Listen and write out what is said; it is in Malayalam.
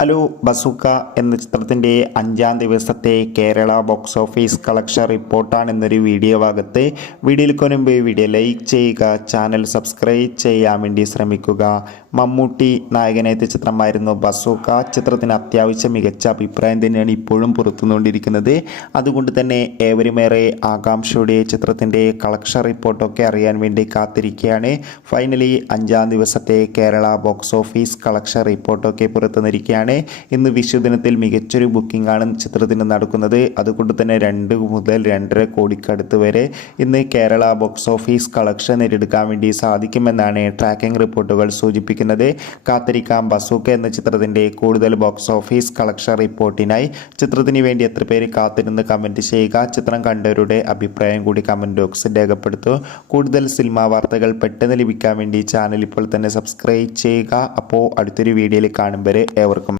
ഹലോ ബസൂക്ക എന്ന ചിത്രത്തിൻ്റെ 5-ാം ദിവസത്തെ കേരള ബോക്സ് ഓഫീസ് കളക്ഷൻ റിപ്പോർട്ടാണ് എന്നൊരു വീഡിയോ ഭാഗത്ത്. വീഡിയോയിൽ മുൻപ് വീഡിയോ ലൈക്ക് ചെയ്യുക, ചാനൽ സബ്സ്ക്രൈബ് ചെയ്യാൻ വേണ്ടി ശ്രമിക്കുക. മമ്മൂട്ടി നായകനെത്തിയ ചിത്രമായിരുന്നു ബസൂക്ക. ചിത്രത്തിന് അത്യാവശ്യം മികച്ച അഭിപ്രായം തന്നെയാണ് ഇപ്പോഴും പുറത്തുകൊണ്ടിരിക്കുന്നത്. അതുകൊണ്ട് തന്നെ ഏവരുമേറെ ആകാംക്ഷയുടെ ചിത്രത്തിൻ്റെ കളക്ഷൻ റിപ്പോർട്ടൊക്കെ അറിയാൻ വേണ്ടി കാത്തിരിക്കുകയാണ്. ഫൈനലി 5-ാം ദിവസത്തെ കേരള ബോക്സ് ഓഫീസ് കളക്ഷൻ റിപ്പോർട്ടൊക്കെ പുറത്തുനിന്നിരിക്കുകയാണ്. ഇന്ന് വിഷുദിനത്തിൽ മികച്ചൊരു ബുക്കിംഗ് ആണ് ചിത്രത്തിന് നടക്കുന്നത്. അതുകൊണ്ട് തന്നെ 2 മുതൽ 2.5 കോടിക്കടുത്ത് വരെ ഇന്ന് കേരള ബോക്സ് ഓഫീസ് കളക്ഷൻ നേടിയെടുക്കാൻ വേണ്ടി സാധിക്കുമെന്നാണ് ട്രാക്കിംഗ് റിപ്പോർട്ടുകൾ സൂചിപ്പിക്കുന്നത്. കാത്തിരിക്കാം ബസൂക്ക എന്ന ചിത്രത്തിൻ്റെ കൂടുതൽ ബോക്സ് ഓഫീസ് കളക്ഷൻ റിപ്പോർട്ടിനായി. ചിത്രത്തിന് വേണ്ടി എത്ര പേര് കാത്തിരുന്ന് കമൻറ്റ് ചെയ്യുക. ചിത്രം കണ്ടവരുടെ അഭിപ്രായം കൂടി കമൻറ്റ് ബോക്സിൽ രേഖപ്പെടുത്തുക. കൂടുതൽ സിനിമാ വാർത്തകൾ പെട്ടെന്ന് ലഭിക്കാൻ വേണ്ടി ചാനൽ ഇപ്പോൾ തന്നെ സബ്സ്ക്രൈബ് ചെയ്യുക. അപ്പോൾ അടുത്തൊരു വീഡിയോയിൽ കാണും വരെ ഏവർക്കും